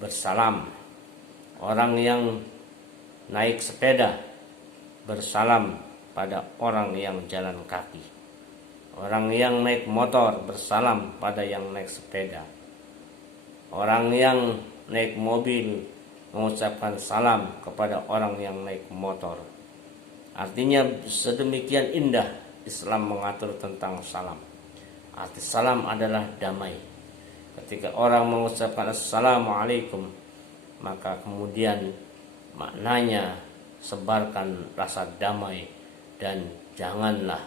bersalam. Orang yang naik sepeda bersalam pada orang yang jalan kaki. Orang yang naik motor bersalam pada yang naik sepeda. Orang yang naik mobil mengucapkan salam kepada orang yang naik motor. Artinya sedemikian indah Islam mengatur tentang salam. Arti salam adalah damai. Ketika orang mengucapkan assalamualaikum, maka kemudian maknanya sebarkan rasa damai dan janganlah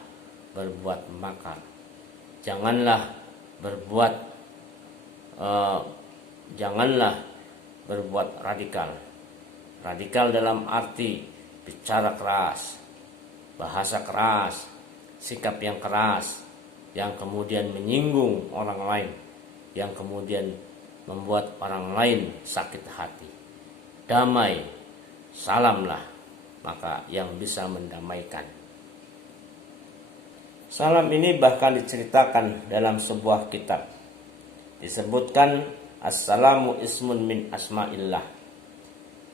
berbuat makar. Janganlah berbuat radikal. Radikal dalam arti bicara keras, bahasa keras, sikap yang keras, yang kemudian menyinggung orang lain, yang kemudian membuat orang lain sakit hati. Damai, salamlah, maka yang bisa mendamaikan. Salam ini bahkan diceritakan dalam sebuah kitab. Disebutkan assalamu ismun min asma'illah.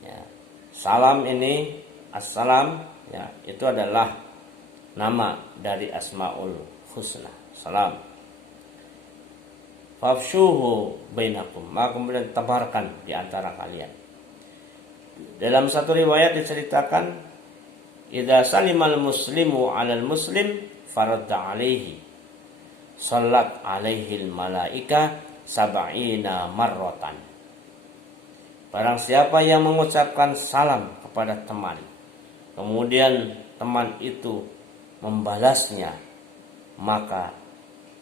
Ya, salam ini, assalam, ya, itu adalah nama dari asmaul husna. Salam. Fafshuhu bainakum, maka kemudian tebarkan di antara kalian. Dalam satu riwayat diceritakan, idza salimal muslimu 'alal muslim faradda 'alaihi sallat 'alaihil malaika sab'ina marratan. Barang siapa yang mengucapkan salam kepada teman, kemudian teman itu membalasnya, maka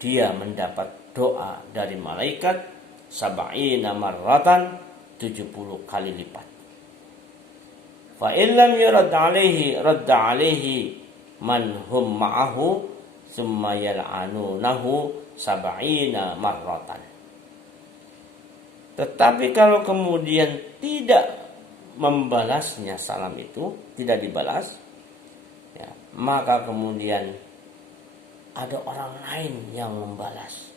dia mendapat doa dari malaikat sab'ina marratan, 70 kali lipat. Fa illam yurad alaihi radda alaihi man hum ma'ahu summa yal'anunahu sab'ina marratan. Tetapi kalau kemudian tidak membalasnya salam itu, tidak dibalas, ya, maka kemudian ada orang lain yang membalas.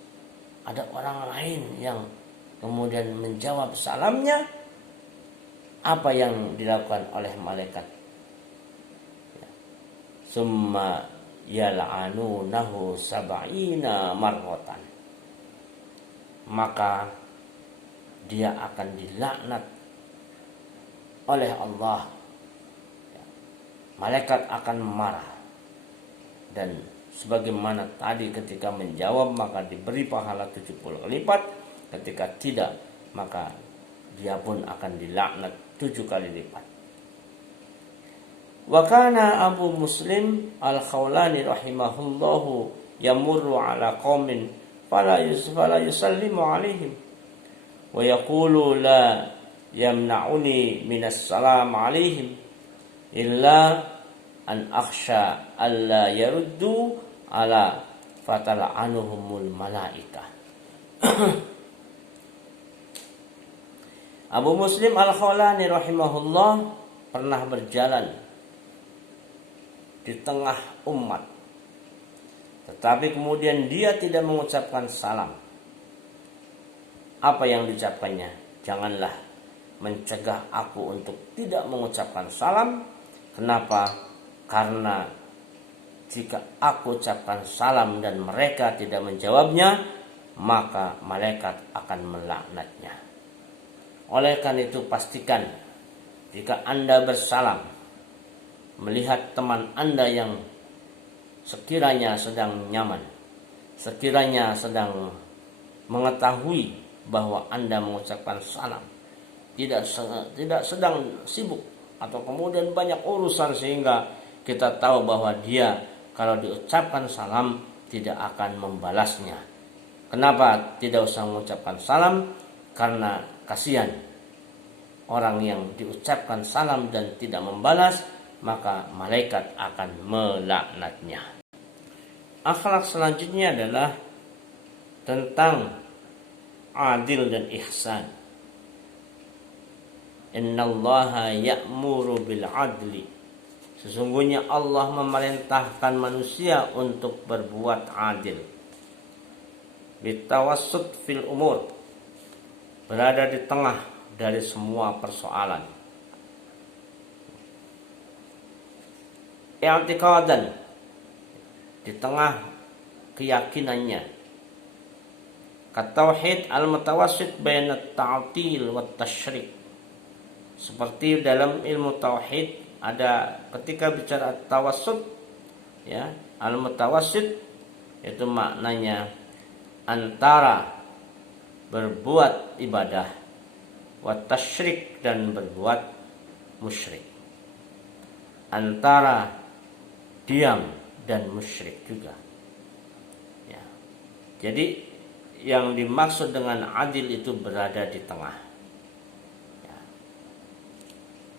Ada orang lain yang kemudian menjawab salamnya. Apa yang dilakukan oleh malaikat? Summa yal'anunahu sab'ina marratan. Maka dia akan dilaknat oleh Allah. Malaikat akan marah. Dan sebagaimana tadi ketika menjawab maka diberi pahala 70 kali lipat. Ketika tidak, maka dia pun akan dilaknat 7 kali lipat. Wa kana Abu Muslim Al-Khawlani rahimahullahu yamurru ala qaumin fala yusallimu alaihim wa yaqulu la yamna'uni minas salam alaihim illa an akhsha alla yaruddu ala fatal'anuhumul malaika. Abu Muslim Al-Khawlani rahimahullah pernah berjalan di tengah umat, tetapi kemudian dia tidak mengucapkan salam. Apa yang diucapkannya? Janganlah mencegah aku untuk tidak mengucapkan salam. Kenapa? Karena jika aku ucapkan salam dan mereka tidak menjawabnya, maka malaikat akan melaknatnya. Oleh karena itu pastikan jika Anda bersalam, melihat teman Anda yang sekiranya sedang nyaman, sekiranya sedang mengetahui bahwa Anda mengucapkan salam, tidak sedang sibuk atau kemudian banyak urusan sehingga kita tahu bahwa dia kalau diucapkan salam tidak akan membalasnya. Kenapa tidak usah mengucapkan salam? Karena kasihan orang yang diucapkan salam dan tidak membalas, maka malaikat akan melaknatnya. Akhlak selanjutnya adalah tentang adil dan ihsan. Innallaha ya'muru bil adli. Sesungguhnya Allah memerintahkan manusia untuk berbuat adil. Bitawassut fil umur. Berada di tengah dari semua persoalan. I'tiqadan, di tengah keyakinannya, katauhid al-mutawassit baina at-ta'til wa tasyrik. Seperti dalam ilmu tauhid ada ketika bicara tawassut, ya, al-mutawassit itu maknanya antara berbuat ibadah wa tasyrik dan berbuat musyrik, antara diam dan musyrik juga, ya. Jadi yang dimaksud dengan adil itu berada di tengah, ya.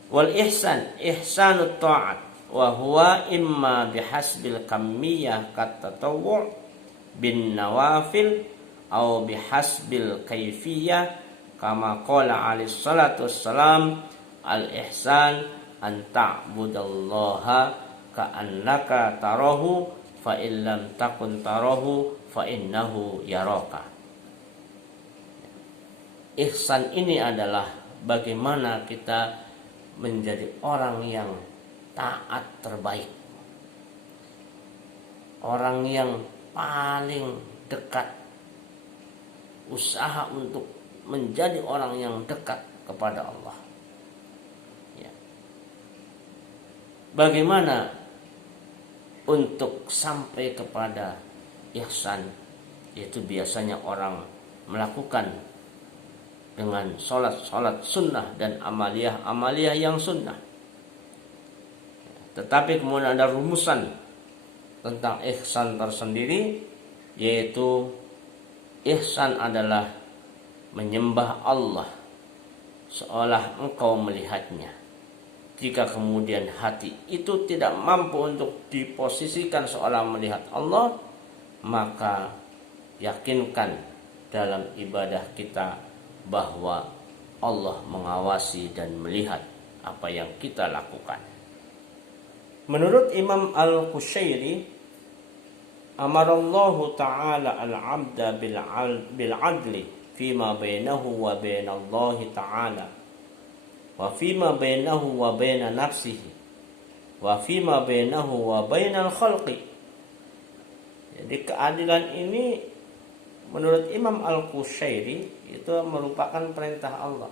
Wal ihsan, ihsanut ta'at wa huwa imma bihasbil kamiyah katatawwu' bin nawafil au bihasbil kaifiyah, kama qala alaihi salatu wassalam, al ihsan an ta'budallaha ka'annaka tarahu fa illam takun tarahu fa innahu yaraka. Ihsan ini adalah bagaimana kita menjadi orang yang taat terbaik, orang yang paling dekat, usaha untuk menjadi orang yang dekat kepada Allah, ya. Bagaimana untuk sampai kepada ihsan? Yaitu biasanya orang melakukan dengan sholat sunnah dan amaliyah yang sunnah. Tetapi kemudian ada rumusan tentang ihsan tersendiri, yaitu ihsan adalah menyembah Allah seolah engkau melihatnya. Jika kemudian hati itu tidak mampu untuk diposisikan seolah melihat Allah, maka yakinkan dalam ibadah kita bahwa Allah mengawasi dan melihat apa yang kita lakukan. Menurut Imam Al-Qushairi, amarallahu ta'ala al-'abda bil-'adli fima bainahu wa bainallahi ta'ala wa fima bainahu wa baina nafsihi wa fima bainahu wa bainal khalqi. Jadi keadilan ini menurut Imam Al-Qushairi itu merupakan perintah Allah.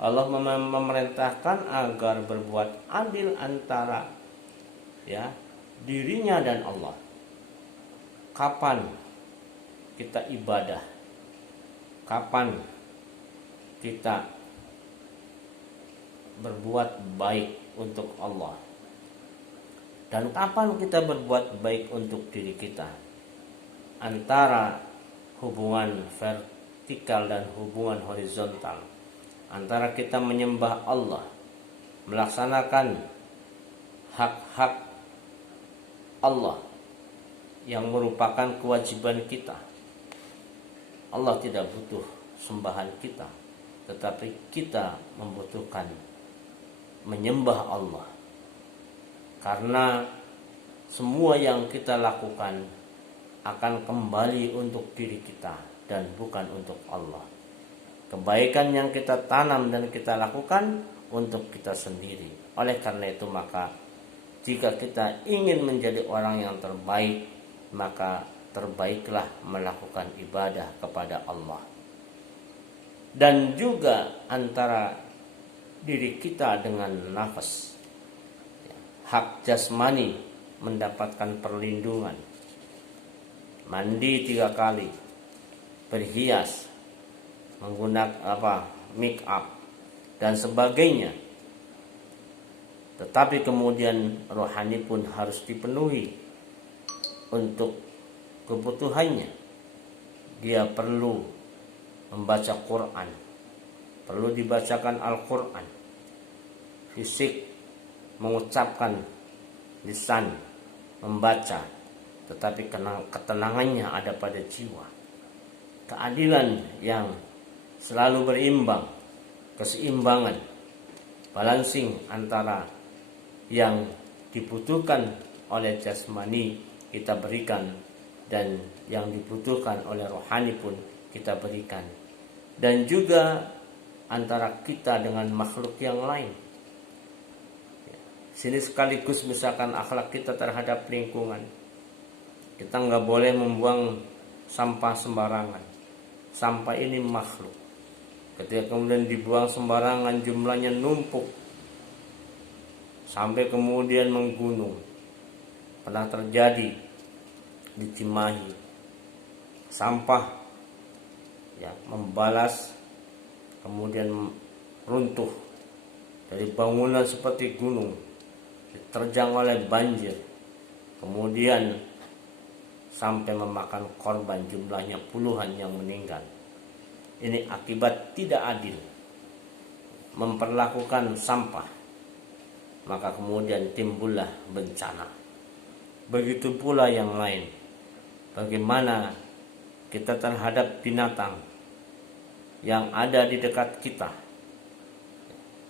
Allah memerintahkan agar berbuat adil antara, ya, dirinya dan Allah. Kapan kita ibadah? Kapan kita berbuat baik untuk Allah? Dan kapan kita berbuat baik untuk diri kita? Antara hubungan vertikal dan hubungan horizontal, antara kita menyembah Allah, melaksanakan hak-hak Allah yang merupakan kewajiban kita. Allah tidak butuh sembahan kita, tetapi kita membutuhkan menyembah Allah. Karena semua yang kita lakukan akan kembali untuk diri kita dan bukan untuk Allah. Kebaikan yang kita tanam dan kita lakukan untuk kita sendiri. Oleh karena itu maka jika kita ingin menjadi orang yang terbaik, maka terbaiklah melakukan ibadah kepada Allah. Dan juga antara diri kita dengan nafas, hak jasmani mendapatkan perlindungan. Mandi 3 kali, berhias, menggunakan make up dan sebagainya. Tetapi kemudian rohani pun harus dipenuhi untuk kebutuhannya. Dia perlu membaca Quran, perlu dibacakan Al-Quran. Fisik mengucapkan, lisan membaca, tetapi ketenangannya ada pada jiwa. Keadilan yang selalu berimbang, keseimbangan, balancing antara yang dibutuhkan oleh jasmani kita berikan dan yang dibutuhkan oleh rohani pun kita berikan. Dan juga antara kita dengan makhluk yang lain. Sini sekaligus misalkan akhlak kita terhadap lingkungan. Kita nggak boleh membuang sampah sembarangan. Sampah ini makhluk. Ketika kemudian dibuang sembarangan, jumlahnya numpuk sampai kemudian menggunung. Pernah terjadi di Cimahi. Sampah ya membalas, kemudian runtuh dari bangunan seperti gunung, diterjang oleh banjir, kemudian sampai memakan korban, jumlahnya puluhan yang meninggal. Ini akibat tidak adil memperlakukan sampah, maka kemudian timbullah bencana. Begitu pula yang lain. Bagaimana kita terhadap binatang yang ada di dekat kita,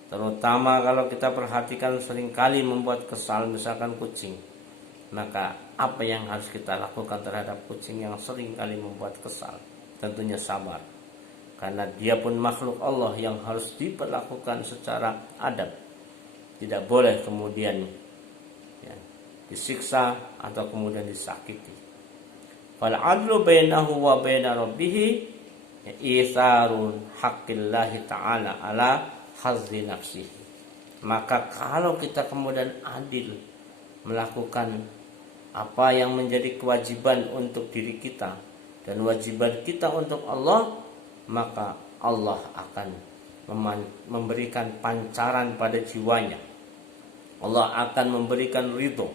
terutama kalau kita perhatikan seringkali membuat kesal, misalkan kucing. Maka apa yang harus kita lakukan terhadap kucing yang seringkali membuat kesal? Tentunya sabar, karena dia pun makhluk Allah yang harus diperlakukan secara adab. Tidak boleh kemudian ya, disiksa atau kemudian disakiti. Fal adlu bainahu wa baina rabbih itharun haqqillahi ta'ala ala hazzi nafsihi. Maka kalau kita kemudian adil melakukan apa yang menjadi kewajiban untuk diri kita dan wajiban kita untuk Allah, maka Allah akan memberikan pancaran pada jiwanya. Allah akan memberikan ridho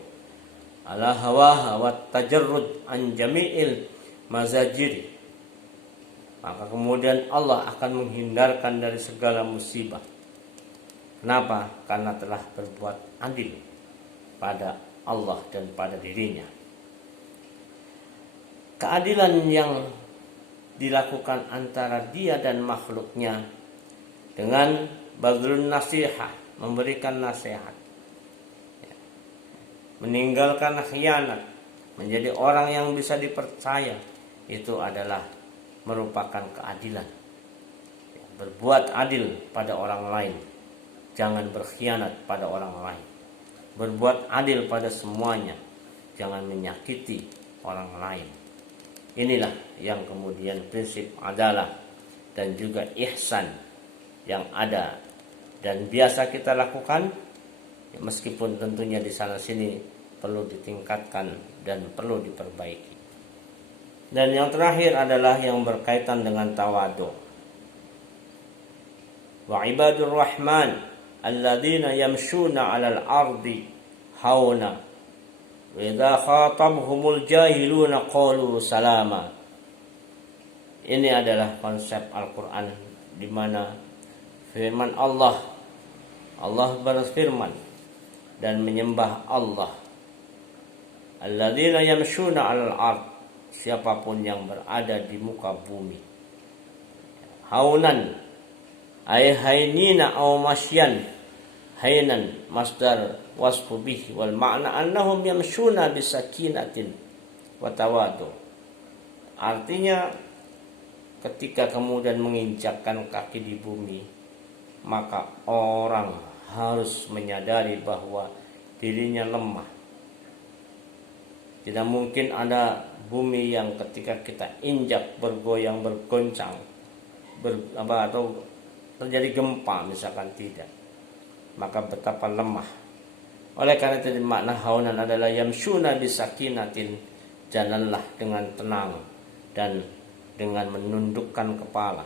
ala hawa wa tajarrud an jami'il mazajiri. Maka kemudian Allah akan menghindarkan dari segala musibah. Kenapa? Karena telah berbuat adil pada Allah dan pada dirinya. Keadilan yang dilakukan antara dia dan makhluknya dengan badlun nasihah, memberikan nasihat, meninggalkan khianat, menjadi orang yang bisa dipercaya, itu adalah merupakan keadilan. Berbuat adil pada orang lain, jangan berkhianat pada orang lain. Berbuat adil pada semuanya, jangan menyakiti orang lain. Inilah yang kemudian prinsip adalah dan juga ihsan yang ada dan biasa kita lakukan, meskipun tentunya di sana sini perlu ditingkatkan dan perlu diperbaiki. Dan yang terakhir adalah yang berkaitan dengan tawadu. Wa ibadur rahman alladzina yamshuna 'alal ardi hauna wa idza khatabhumul jahiluna qalu salama. Ini adalah konsep Al-Qur'an di mana firman Allah berfirman dan menyembah Allah. Alladzina yamshuna 'alal ardi, siapapun yang berada di muka bumi. Haunan ay hainina aw masyan. Hainan masdar wasfu bihi wal ma'na annahum yamshuna bisakinatin wa tawadu. Artinya ketika kemudian menginjakkan kaki di bumi, maka orang harus menyadari bahwa dirinya lemah. Tidak mungkin ada bumi yang ketika kita injak bergoyang, bergoncang, atau terjadi gempa misalkan, tidak. Maka betapa lemah. Oleh karena itu makna haunan adalah yamshuna bisakinatin, jalanlah dengan tenang dan dengan menundukkan kepala.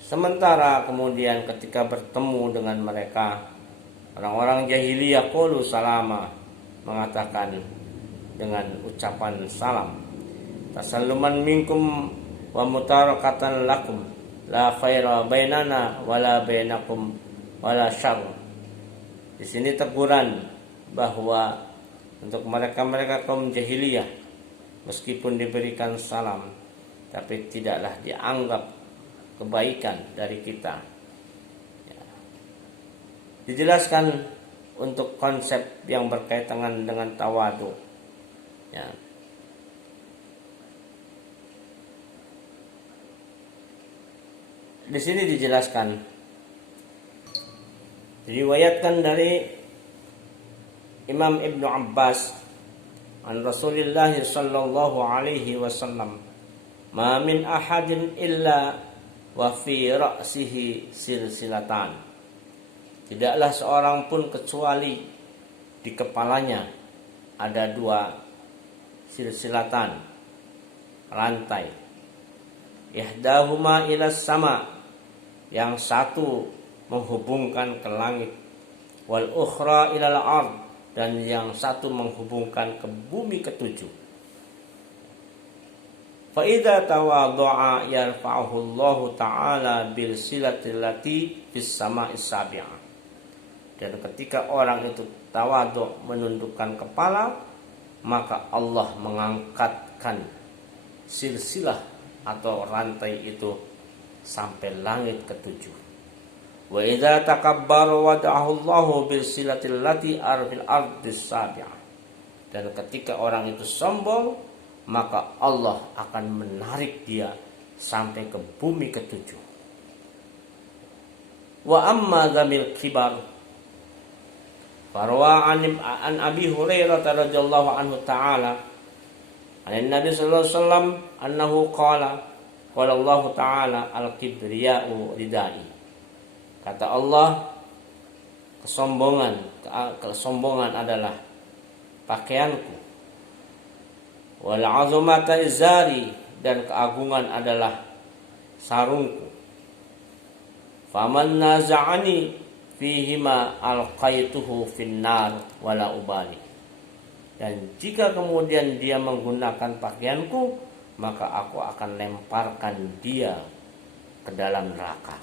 Sementara kemudian ketika bertemu dengan mereka, orang-orang jahiliyah qalu salama, mengatakan dengan ucapan salam, tasalluman minkum wa mutarakatan lakum, la khaira bainana wala bainakum wala syarr. Di sini teguran bahwa untuk mereka kaum jahiliyah, meskipun diberikan salam, tapi tidaklah dianggap kebaikan dari kita. Dijelaskan untuk konsep yang berkaitan dengan tawadu. Ya. di sini dijelaskan, diriwayatkan dari Imam Ibnu Abbas an Rasulillah sallallahu alaihi wasallam, ma min ahadin illa wa fi ra'sihi silsilatan. Tidaklah seorang pun kecuali di kepalanya ada 2 silsilatan, rantai. Ihdahuma ila sama, yang satu menghubungkan ke langit, wal ukhra ilal ard, dan yang satu menghubungkan ke bumi ketujuh. Fa idza tawadha'a yarfa'uhu Allah taala bil silati allati fis sama'is sabi'ah. Dan ketika orang itu tawadhu, menundukkan kepala, maka Allah mengangkatkan silsilah atau rantai itu sampai langit ketujuh. Wa idza takabbara wada'ahu Allahu bil silatil lati arfil ardis sabi'ah. Dan ketika orang itu sombong, maka Allah akan menarik dia sampai ke bumi ketujuh. Wa amma zamil kibar, farwa an Abi Hurairah radhiyallahu anhu ta'ala an Nabi sallallahu alaihi wasallam annahu qala Allah ta'ala al-kibriya'u ridai. Kata Allah, kesombongan adalah pakaianku. Wal 'azamata izari, dan keagungan adalah sarungku. Faman naza'ani fihima alqaituhu finnar wala ubali. Dan jika kemudian dia menggunakan pakaianku, maka aku akan lemparkan dia ke dalam neraka.